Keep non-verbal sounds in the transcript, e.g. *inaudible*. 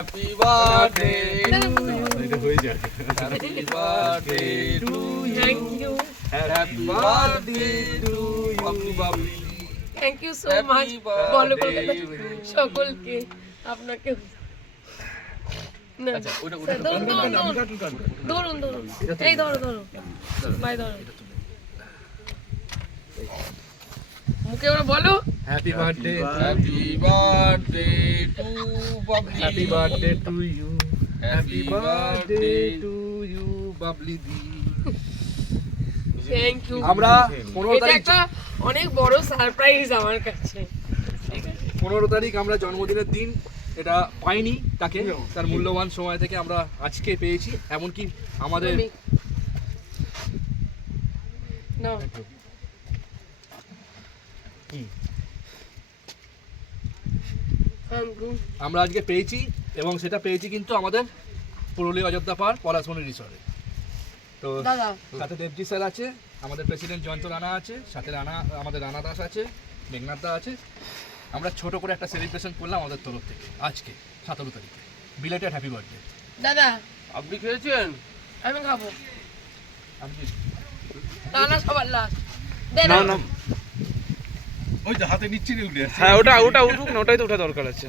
Happy birthday এটা হয়ে যায় happy birthday to thank you happy birthday to Bablu Babli thank you so Happy much birthday বলো to Kolkata you. *laughs* সকলকে আপনাকে না আচ্ছা, ধরুন ধরুন এই ধরো ধরো। ভাই ধরো। মুখে ওরা বলো। Happy birthday happy birthday to Babli happy birthday to you happy birthday to you Babli the thank you আমরা পনেরো এটা তারিখ একটা অনেক বড় সারপ্রাইজ আমার কাছে। পনেরো তারিখ আমরা জন্মদিনের দিন এটা পাইনি তাকে তার মূল্যবান সময় থেকে আমরা আজকে পেয়েছি এমনকি আমাদের আমরা আজকে পেয়েছি এবং সেটা পেয়েছি কিন্তু আমাদের পুরুলিয়া অযোধ্যা পাহাড় পলাশমণি রিসর্টে তো সাথে দেবজি স্যার আছে আমাদের প্রেসিডেন্ট জয়ন্ত রানা আছে সাথে রানা আমাদের রানা দাস আছে মেঘনাথ দা আছে। আমরা ছোট করে একটা সেলিব্রেশন করলাম আমাদের তরফ থেকে আজকে সতেরো তারিখে। বিলেটেড হ্যাপি বার্থডে দাদা। আপনি খেয়েছেন? আমি খাব। আমি না না সবার লাস্ট না না। ওই যে হাতে নিচ্ছে হ্যাঁ ওটা ওটা উঠুক না ওটাই তো ওঠা দরকার আছে।